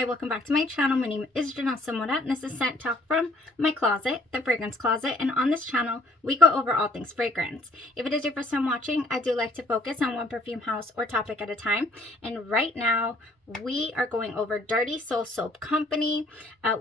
Hi, welcome back to my channel. My name is Janelle Samora, and this is Scent Talk from my closet, the fragrance closet. And on this channel, we go over all things fragrance. If it is your first time watching, I do like to focus on one perfume house or topic at a time. And right now, we are going over Dirty Soul Soap Company.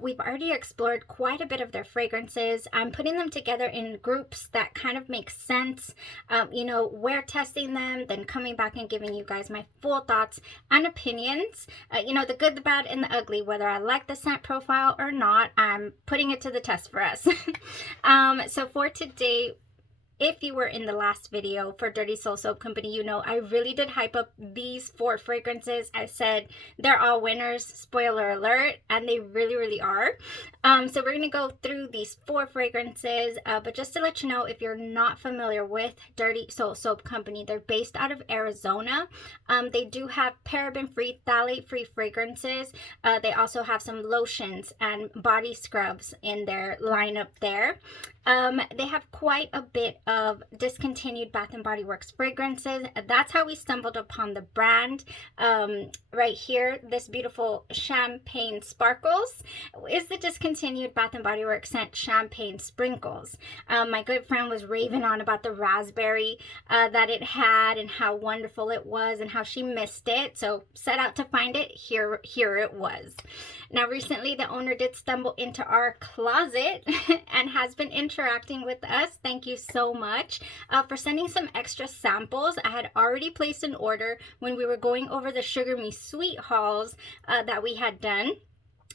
We've already explored quite a bit of their fragrances. I'm putting them together in groups that kind of make sense. We're testing them, then coming back and giving you guys my full thoughts and opinions. The good, the bad, and the ugly. Whether I like the scent profile or not, I'm putting it to the test for us. So for today, if you were in the last video for Dirty Soul Soap Company, you know I really did hype up these 4 fragrances. I said they're all winners, spoiler alert, and they really, really are. So we're going to go through these 4 fragrances, but just to let you know, if you're not familiar with Dirty Soul Soap Company, they're based out of Arizona. They do have paraben-free, phthalate-free fragrances. They also have some lotions and body scrubs in their lineup there. They have quite a bit of discontinued Bath & Body Works fragrances. That's how we stumbled upon the brand. Right here, this beautiful Champagne Sparkles is the discontinued Bath & Body Works scent Champagne Sprinkles. My good friend was raving on about the raspberry that it had and how wonderful it was and how she missed it. So set out to find it. Here it was. Now recently the owner did stumble into our closet and has been interacting with us. Thank you so much for sending some extra samples. I had already placed an order when we were going over the Sugar Me Sweet hauls that we had done.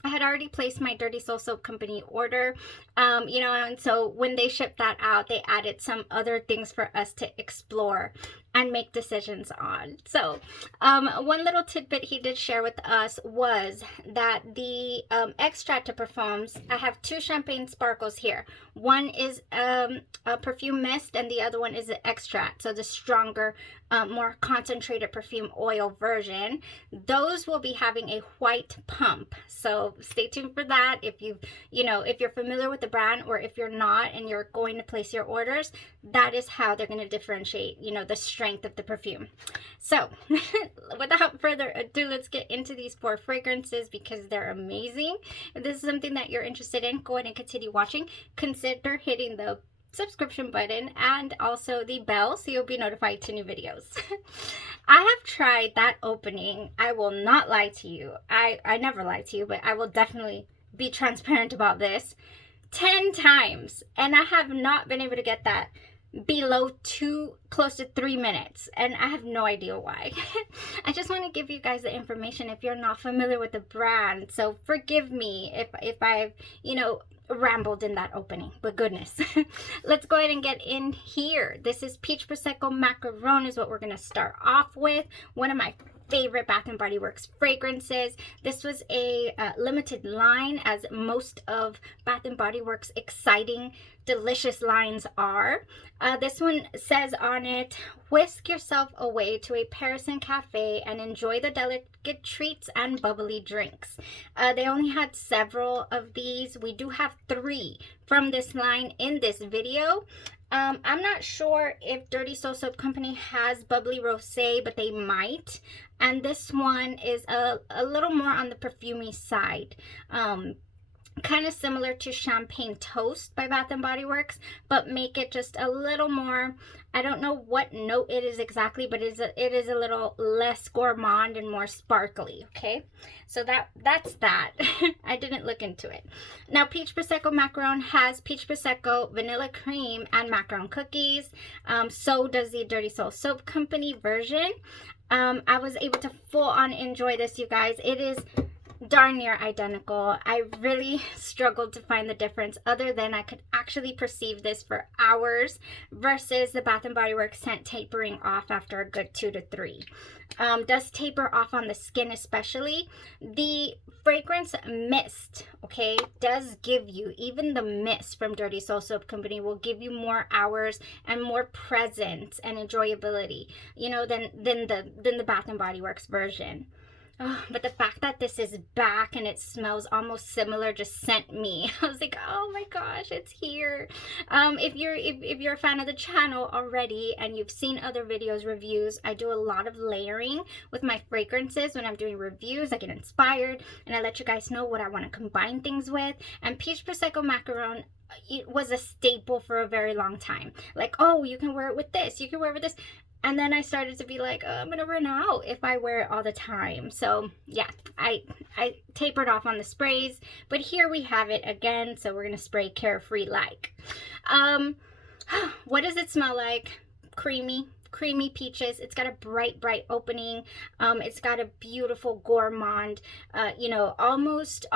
I had already placed my Dirty Soul Soap Company order, and so when they shipped that out, they added some other things for us to explore and make decisions on. So one little tidbit he did share with us was that the extract of perfumes, I have 2 Champagne Sparkles here. One is a perfume mist and the other one is an extract, so the stronger, more concentrated perfume oil version. Those will be having a white pump, so stay tuned for that. If if you're familiar with the brand, or if you're not and you're going to place your orders, that is how they're going to differentiate the strength of the perfume. So without further ado, let's get into these 4 fragrances because they're amazing. If this is something that you're interested in, go ahead and continue watching. Consider hitting the subscription button and also the bell so you'll be notified to new videos. I have tried that opening. I will not lie to you. I never lie to you, but I will definitely be transparent about this. 10 times, and I have not been able to get that below close to 3 minutes, and I have no idea why. I just want to give you guys the information if you're not familiar with the brand, so forgive me if I've rambled in that opening, but goodness. Let's go ahead and get in here. This is Peach Prosecco Macaron is what we're going to start off with. One of my favorite Bath & Body Works fragrances. This was a limited line, as most of Bath & Body Works exciting, delicious lines are. This one says on it, whisk yourself away to a Parisian cafe and enjoy the delicate treats and bubbly drinks. They only had several of these. We do have 3 from this line in this video. I'm not sure if Dirty Soul Soap Company has bubbly rosé, but they might. And this one is a little more on the perfumey side. Kind of similar to Champagne Toast by Bath & Body Works, but make it just a little more, I don't know what note it is exactly, but it is a little less gourmand and more sparkly, okay? So that's that. I didn't look into it. Now, Peach Prosecco Macaron has Peach Prosecco, vanilla cream, and macaron cookies. So does the Dirty Soul Soap Company version. I was able to full on enjoy this, you guys. It is darn near identical. I really struggled to find the difference, other than I could actually perceive this for hours versus the Bath & Body Works scent tapering off after a good 2 to 3. Does taper off on the skin especially. The fragrance mist, okay, does give you, even the mist from Dirty Soul Soap Company will give you more hours and more presence and enjoyability, than the Bath & Body Works version. Oh, but the fact that this is back and it smells almost similar just sent me. I was like, oh my gosh, it's here. If you're a fan of the channel already and you've seen other videos, reviews, I do a lot of layering with my fragrances. When I'm doing reviews, I get inspired and I let you guys know what I want to combine things with. And Peach Prosecco Macaron, it was a staple for a very long time. Like, oh, you can wear it with this, you can wear it with this. And then I started to be like, oh, I'm gonna run out if I wear it all the time. So yeah, I tapered off on the sprays, but here we have it again. So we're gonna spray Carefree like. What does it smell like? Creamy peaches. It's got a bright opening. It's got a beautiful gourmand, you know, almost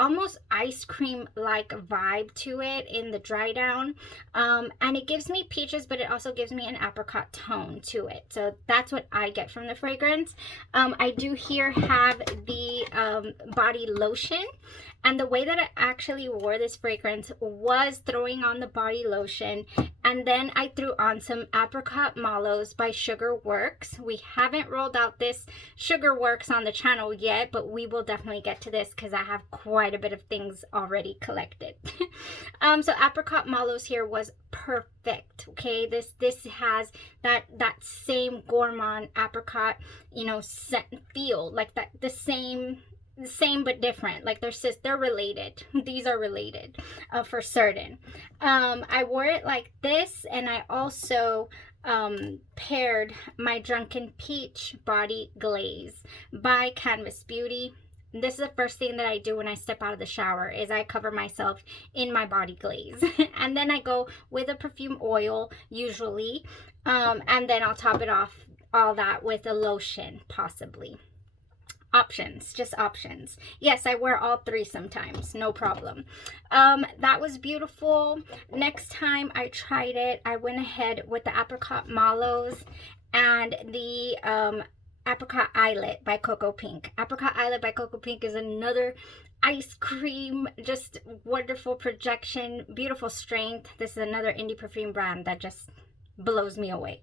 ice cream like vibe to it in the dry down. And it gives me peaches, but it also gives me an apricot tone to it. So that's what I get from the fragrance. I do here have the body lotion. And the way that I actually wore this fragrance was throwing on the body lotion, and then I threw on some apricot mallows by Sugar Works. We haven't rolled out this Sugar Works on the channel yet, but we will definitely get to this because I have quite a bit of things already collected. So apricot mallows here was perfect. Okay, this has that same gourmand apricot, you know, scent feel, like that, the same but different. Like they're related. These are related for certain. I wore it like this, and I also paired my Drunken Peach body glaze by Canvas Beauty. This is the first thing that I do when I step out of the shower, is I cover myself in my body glaze. And then I go with a perfume oil usually, and then I'll top it off all that with a lotion possibly. Options, just options. Yes, I wear all three sometimes, no problem. That was beautiful. Next time I tried it, I went ahead with the apricot mallows and the apricot eyelet by Cocoa Pink. Apricot eyelet by Cocoa Pink is another ice cream, just wonderful projection, beautiful strength. This is another indie perfume brand that just blows me away.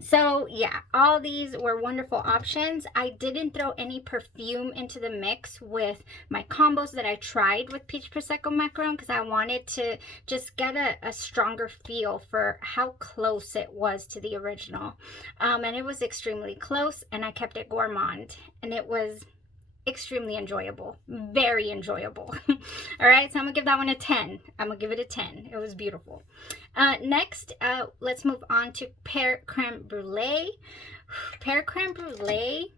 So yeah, all these were wonderful options. I didn't throw any perfume into the mix with my combos that I tried with Peach Prosecco Macaron because I wanted to just get a stronger feel for how close it was to the original. And it was extremely close, and I kept it gourmand, and it was extremely enjoyable, very enjoyable. All right, so I'm gonna give that one a 10. I'm gonna give it a 10. It was beautiful. Next, let's move on to Pear Creme Brulee. Pear Creme Brulee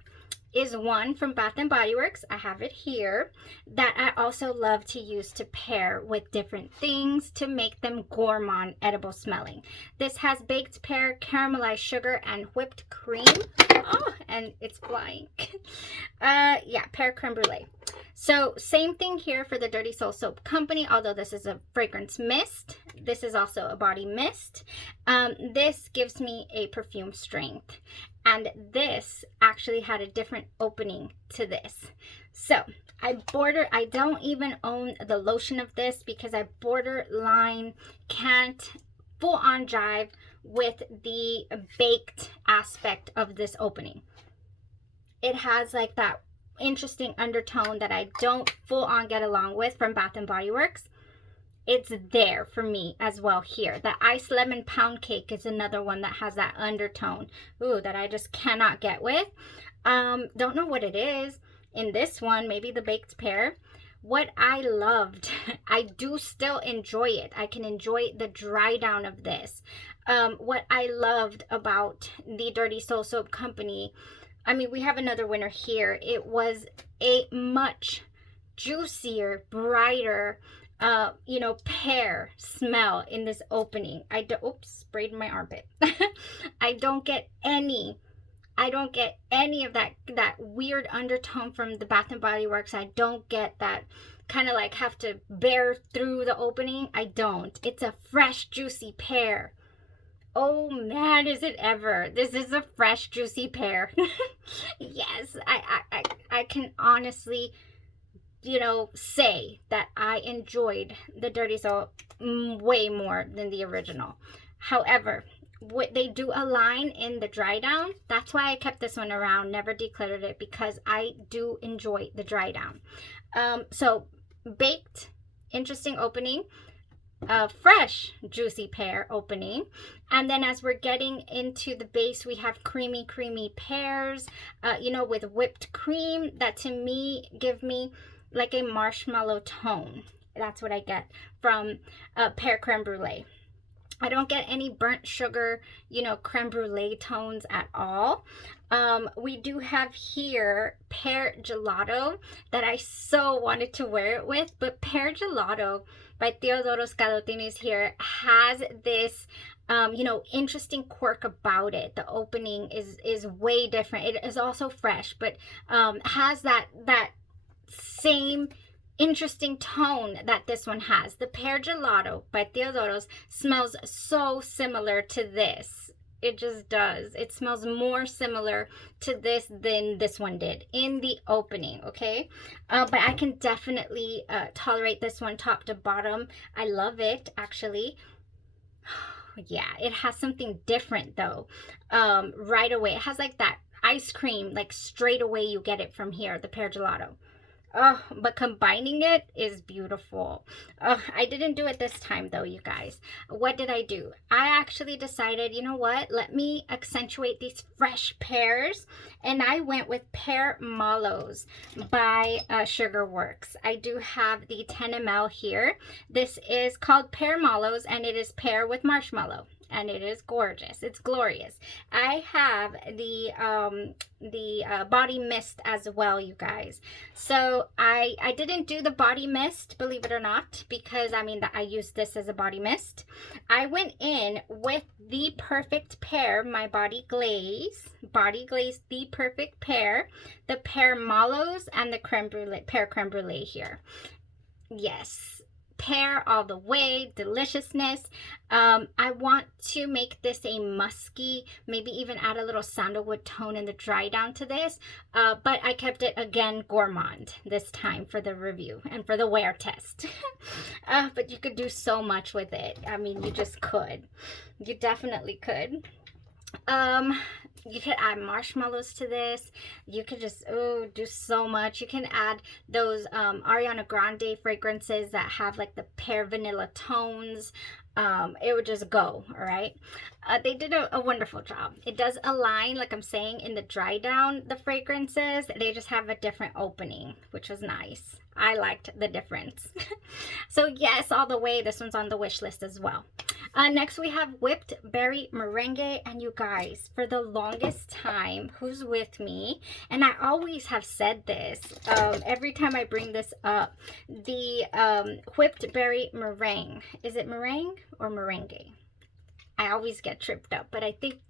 is one from Bath & Body Works. I have it here, that I also love to use to pair with different things to make them gourmand edible smelling. This has baked pear, caramelized sugar, and whipped cream. Oh, and it's flying. Yeah, Pear Creme Brulee. So same thing here for the Dirty Soul Soap Company, although this is a fragrance mist. This is also a body mist. This gives me a perfume strength. And this actually had a different opening to this. So I don't even own the lotion of this because I borderline can't full on jive with the baked aspect of this opening. It has like that interesting undertone that I don't full on get along with from Bath & Body Works. It's there for me as well here. The Ice Lemon Pound Cake is another one that has that undertone. Ooh, that I just cannot get with. Don't know what it is in this one. Maybe the baked pear. What I loved, I do still enjoy it. I can enjoy the dry down of this. What I loved about the Dirty Soul Soap Company, I mean, we have another winner here. It was a much juicier, brighter, you know, pear smell in this opening. Oops, sprayed in my armpit. I don't get any of that weird undertone from the Bath & Body Works. I don't get that kind of like have to bear through the opening. I don't. It's a fresh, juicy pear. Oh man, is it ever. This is a fresh, juicy pear. Yes, I can honestly, you know, say that I enjoyed the Dirty Soul way more than the original. However, they do align in the dry down. That's why I kept this one around, never decluttered it, because I do enjoy the dry down. So baked, interesting opening. Fresh juicy pear opening, and then as we're getting into the base, we have creamy pears, you know, with whipped cream that to me give me like a marshmallow tone. That's what I get from pear creme brulee. I don't get any burnt sugar, you know, creme brulee tones at all. We do have here pear gelato that I so wanted to wear it with, but pear gelato by Theodoros Kalotinis here has this you know, interesting quirk about it. The opening is way different. It is also fresh, but has that same interesting tone that this one has. The pear gelato by Theodoros smells so similar to this. It just does. It smells more similar to this than this one did in the opening, okay? But I can definitely tolerate this one top to bottom. I love it, actually. Yeah, it has something different, though, right away. It has, like, that ice cream, like, straight away you get it from here, the pear gelato. Oh, but combining it is beautiful. I didn't do it this time though, you guys. What did I do? I actually decided, you know what? Let me accentuate these fresh pears. And I went with Pear Mallows by Sugar Works. I do have the 10 ml here. This is called Pear Mallows, and it is pear with marshmallow. And it is gorgeous. It's glorious. I have the body mist as well, you guys. So I didn't do the body mist, believe it or not, because I mean I used this as a body mist. I went in with the Perfect Pear, my body glaze, the Perfect Pear, the Pear Mallows, and the creme brulee, pear creme brulee here. Yes. Pear all the way, deliciousness. I want to make this a musky, maybe even add a little sandalwood tone in the dry down to this, but I kept it again gourmand this time for the review and for the wear test. But you could do so much with it. I mean, you just could. You definitely could. You could add marshmallows to this. You could just do so much. You can add those Ariana Grande fragrances that have like the pear vanilla tones. It would just go, all right? They did a wonderful job. It does align, like I'm saying, in the dry down, the fragrances. They just have a different opening, which was nice. I liked the difference. So yes, all the way, this one's on the wish list as well. Next we have Whipped Berry Meringue, and you guys, for the longest time, who's with me, and I always have said this, every time I bring this up, the Whipped Berry Meringue, is it meringue or meringue? I always get tripped up, but I think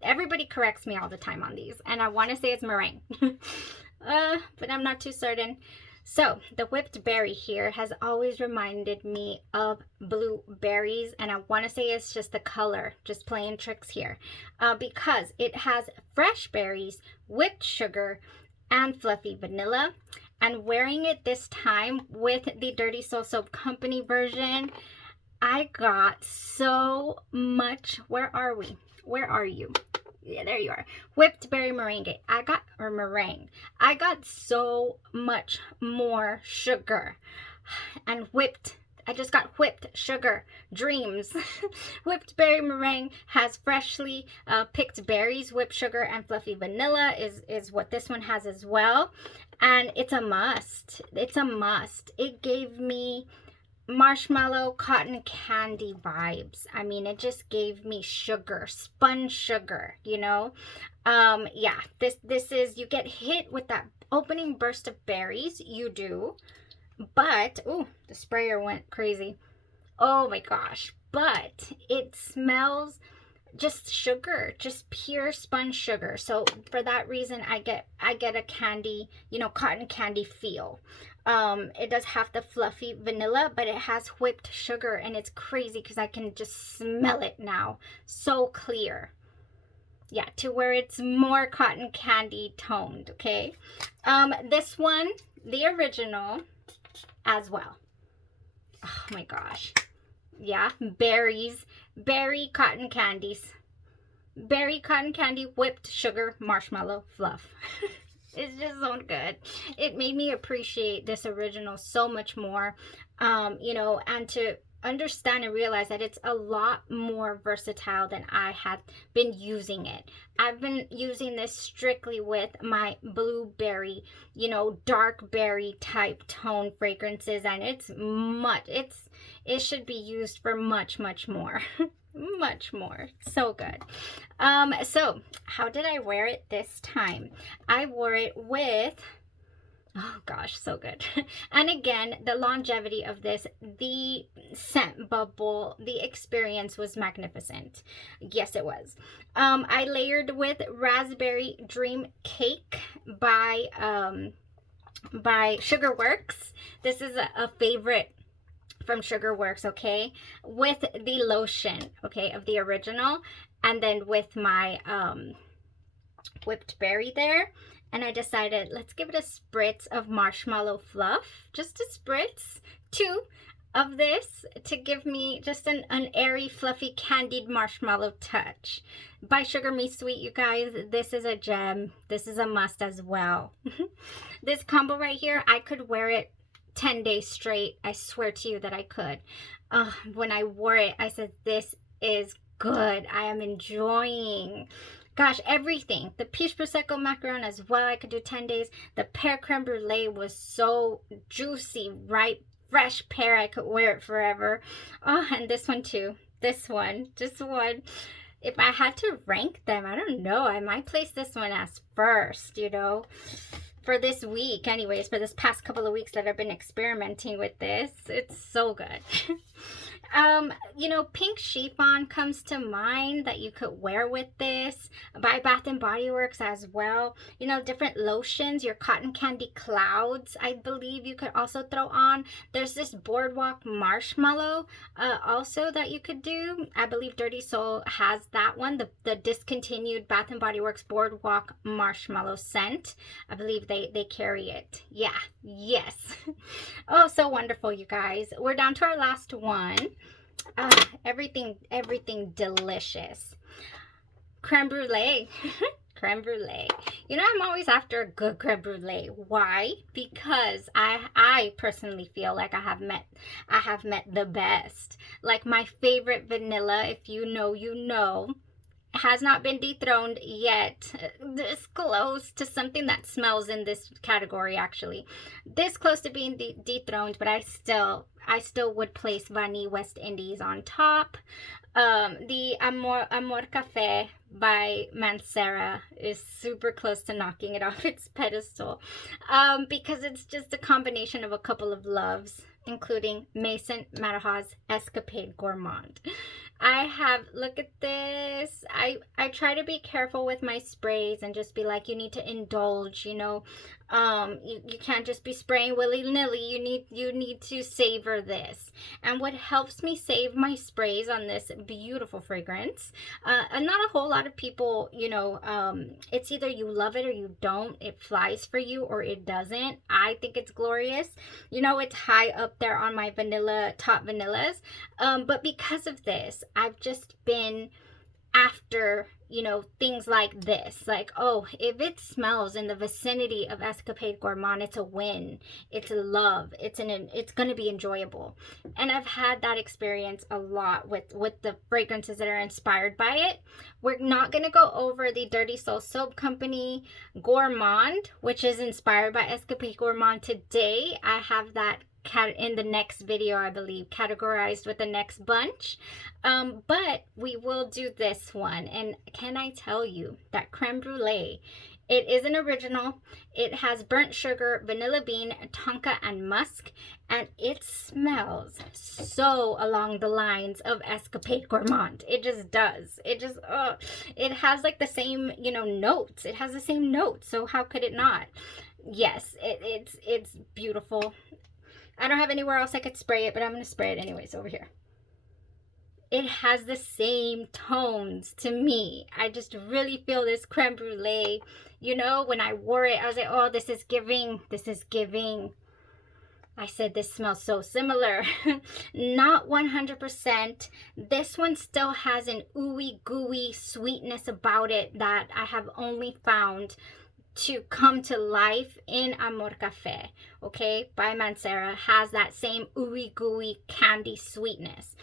everybody corrects me all the time on these, and I want to say it's meringue, but I'm not too certain. So the whipped berry here has always reminded me of blueberries, and I want to say it's just the color, just playing tricks here, because it has fresh berries, whipped sugar, and fluffy vanilla. And wearing it this time with the Dirty Soul Soap Company version, I got so much. Where are we? Where are you? Yeah, there you are. Whipped berry meringue. Meringue. I got so much more sugar and whipped. I just got whipped sugar dreams. Whipped berry meringue has freshly picked berries, whipped sugar, and fluffy vanilla is what this one has as well. And it's a must. It's a must. It gave me marshmallow cotton candy vibes. I mean, it just gave me sugar, spun sugar, you know. Yeah, this is, you get hit with that opening burst of berries, you do, but oh, the sprayer went crazy. Oh my gosh. But it smells just sugar, just pure spun sugar. So for that reason, I get a candy, you know, cotton candy feel. It does have the fluffy vanilla, but it has whipped sugar, and it's crazy because I can just smell it now. So clear. Yeah, to where it's more cotton candy toned, okay? This one, the original as well. Oh my gosh. Yeah, berries, berry cotton candies. Berry cotton candy whipped sugar marshmallow fluff. It's just so good. It made me appreciate this original so much more, you know, and to understand and realize that it's a lot more versatile than I had been using it. I've been using this strictly with my blueberry, you know, dark berry type tone fragrances, and it should be used for much more. Much more. So good. So how did I wear it this time? I wore it with, oh gosh, so good. And again, the longevity of this, the scent bubble, the experience was magnificent. Yes, it was. I layered with Raspberry Dream Cake by Sugarworks. This is a favorite from Sugarworks, okay, with the lotion, okay, of the original, and then with my whipped berry there. And I decided, let's give it a spritz of marshmallow fluff, just a spritz, 2 of this, to give me just an airy, fluffy, candied marshmallow touch. By Sugar Me Sweet, you guys, this is a gem. This is a must as well. This combo right here, I could wear it 10 days straight. I swear to you that I could. When I wore it, I said, this is good. I am enjoying. Gosh, everything. The peach Prosecco Macaron as well, I could do 10 days. The pear creme brulee was so juicy, ripe, fresh pear. I could wear it forever. Oh, and this one too. This one, just one. If I had to rank them, I don't know. I might place this one as first, you know, for this week. Anyways, for this past couple of weeks that I've been experimenting with this. It's so good. You know, pink chiffon comes to mind that you could wear with this, by Bath and Body Works as well. You know, different lotions, your cotton candy clouds, I believe you could also throw on. There's this boardwalk marshmallow also that you could do. I believe Dirty Soul has that one, the discontinued Bath and Body Works boardwalk marshmallow scent. I believe they carry it. Yeah, yes. Oh, so wonderful, you guys. We're down to our last one. Everything delicious. Creme brulee. Creme brulee. You know, I'm always after a good creme brulee. Why? Because I personally feel like I have met the best. Like, my favorite vanilla, if you know, you know, has not been dethroned yet. This close to something that smells in this category, actually. This close to being dethroned, but I still would place Vanille West Indies on top. The Amore Caffé by Mancera is super close to knocking it off its pedestal, because it's just a combination of a couple of loves, including Mason Mataha's Escapade Gourmand. Look at this. I try to be careful with my sprays and just be like, you need to indulge, you know. You can't just be spraying willy-nilly. You need to savor this. And what helps me save my sprays on this beautiful fragrance, and not a whole lot of people, you know, it's either you love it or you don't. It flies for you or it doesn't. I think it's glorious. You know, it's high up there on my top vanillas. But because of this, I've just been after, you know, things like this. Like, oh, if it smells in the vicinity of Escapade Gourmand, it's a win. It's a love. It's going to be enjoyable. And I've had that experience a lot with the fragrances that are inspired by it. We're not going to go over the Dirty Soul Soap Company Gourmand, which is inspired by Escapade Gourmand today. I have that in the next video, I believe, categorized with the next bunch. But we will do this one. And can I tell you that creme brulee, it is an original. It has burnt sugar, vanilla bean, tonka, and musk. And it smells so along the lines of Escapade Gourmand. It just does. It just, it has like the same, you know, notes. It has the same notes. So how could it not? Yes, it's beautiful. I don't have anywhere else I could spray it, but I'm going to spray it anyways over here. It has the same tones to me. I just really feel this creme brulee. You know, when I wore it, I was like, oh, this is giving I said this smells so similar. Not 100%. This one still has an ooey gooey sweetness about it that I have only found to come to life in Amor Caffé, okay, by Mancera. Has that same ooey gooey candy sweetness.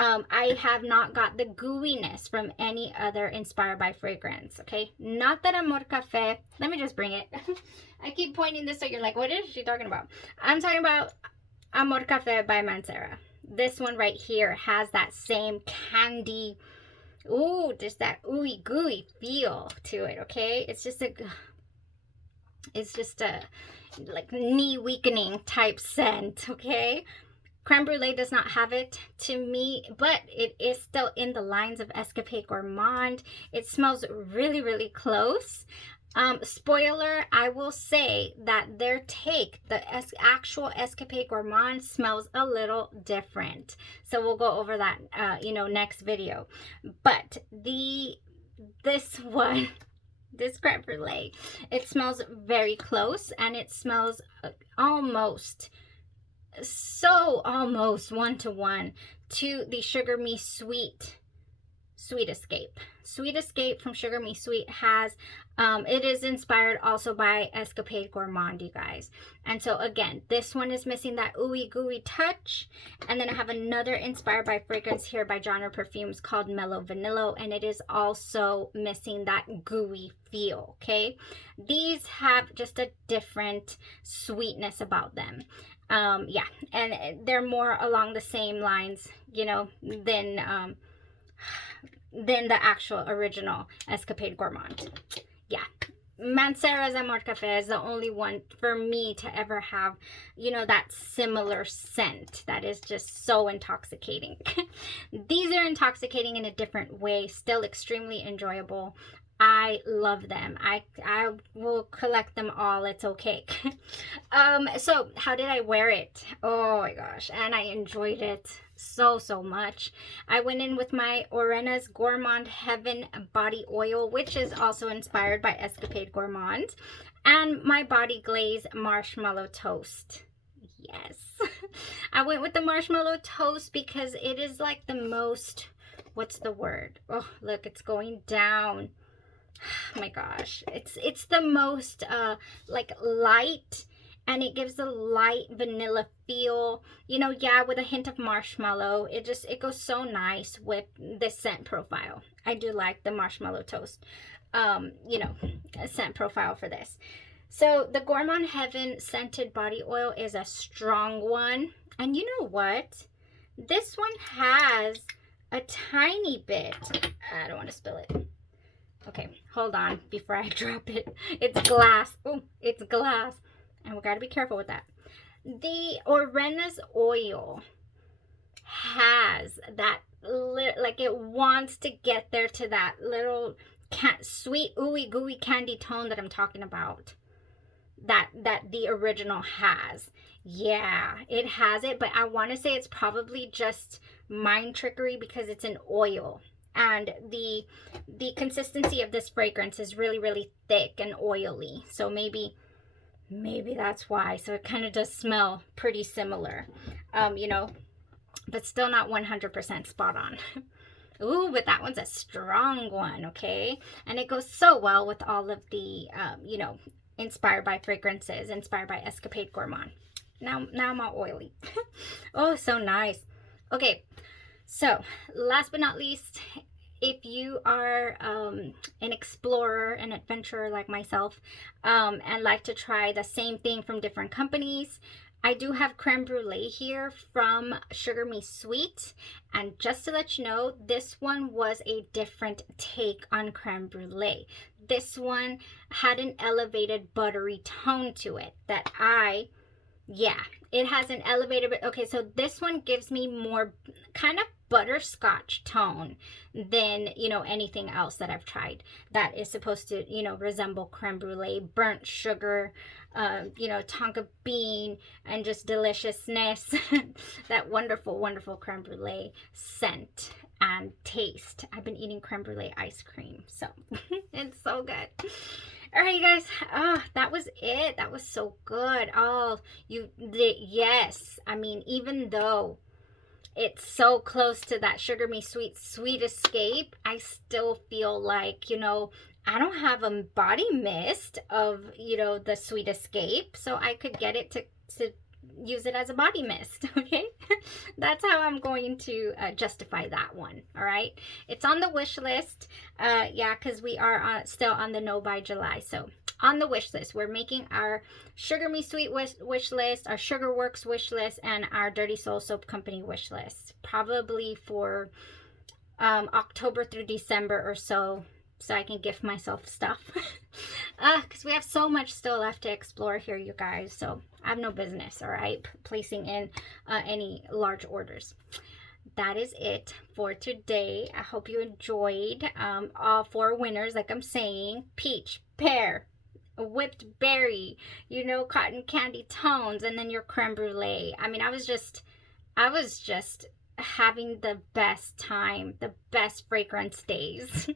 I have not got the gooiness from any other inspired by fragrance, okay? Not that Amor Caffé, let me just bring it. I keep pointing this so you're like, what is she talking about? I'm talking about Amor Caffé by Mancera. This one right here has that same candy, ooh, just that ooey gooey feel to it, okay? It's just a like knee weakening type scent, okay? Creme Brulee does not have it to me, but it is still in the lines of Escapade Gourmand. It smells really, really close. Spoiler, I will say that their take, the actual Escapade Gourmand, smells a little different. So we'll go over that, next video. But this one, this Creme Brulee, it smells very close, and it smells almost one-to-one to the Sugar Me Sweet Escape. Sweet Escape from Sugar Me Sweet has, it is inspired also by Escapade Gourmand, you guys. And so again, this one is missing that ooey gooey touch. And then I have another inspired by fragrance here by Genre Perfumes called Mellow Vanilla, and it is also missing that gooey feel, okay? These have just a different sweetness about them. Yeah, and they're more along the same lines, than the actual original Escapade Gourmand. Yeah, Mancera's Amor Caffé is the only one for me to ever have, that similar scent that is just so intoxicating. These are intoxicating in a different way, still extremely enjoyable. I love them. I will collect them all. It's okay. So how did I wear it? Oh my gosh. And I enjoyed it so much. I went in with my Orena's Gourmand Heaven body oil, which is also inspired by Escapade Gourmand, and my Body Glaze Marshmallow Toast. Yes. I went with the Marshmallow Toast because it is like the most, what's the word? Oh, look, it's going down. Oh my gosh, it's the most like light, and it gives a light vanilla feel, yeah, with a hint of marshmallow. It goes so nice with this scent profile. I do like the Marshmallow Toast scent profile for this. So the Gourmand Heaven scented body oil is a strong one, and you know what, this one has a tiny bit, I don't want to spill it. Okay, hold on before I drop it. It's glass. Oh, it's glass. And we got to be careful with that. The Orena's oil has that, like it wants to get there to that little sweet, ooey gooey candy tone that I'm talking about. That the original has. Yeah, it has it, but I want to say it's probably just mind trickery because it's an oil. And the consistency of this fragrance is really, really thick and oily. So maybe that's why. So it kind of does smell pretty similar, but still not 100% spot on. Ooh, but that one's a strong one, okay? And it goes so well with all of the, inspired by fragrances, inspired by Escapade Gourmand. Now I'm all oily. Oh, so nice. Okay. So, last but not least, if you are an explorer, an adventurer like myself, and like to try the same thing from different companies, I do have Creme Brulee here from Sugar Me Sweet. And just to let you know, this one was a different take on Creme Brulee. This one had an elevated buttery tone to it that it has an elevated, okay, so this one gives me more kind of butterscotch tone than, anything else that I've tried that is supposed to, resemble Creme Brulee, burnt sugar, tonka bean, and just deliciousness. That wonderful, wonderful Creme Brulee scent and taste. I've been eating Creme Brulee ice cream, so it's so good. All right, you guys. Oh, that was it. That was so good. Oh, you did. Yes. I mean, even though it's so close to that Sugar Me Sweet Escape, I still feel like, I don't have a body mist of, the Sweet Escape, so I could get it to use it as a body mist. Okay. That's how I'm going to justify that one. All right, it's on the wish list. Yeah, because we are still on the no by July. So on the wish list, we're making our Sugar Me Sweet wish list, our Sugar Works wish list, and our Dirty Soul Soap Company wish list, probably for October through December or so I can gift myself stuff. Because we have so much still left to explore here, you guys. So I have no business, all right, placing in any large orders. That is it for today. I hope you enjoyed. All 4 winners, like I'm saying: peach, pear, whipped berry, cotton candy tones, and then your creme brulee. I mean, I was just having the best time, the best fragrance days.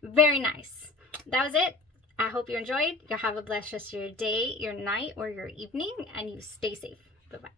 Very nice. That was it. I hope you enjoyed. You'll have a blessed rest of your day, your night, or your evening, and you stay safe. Bye-bye.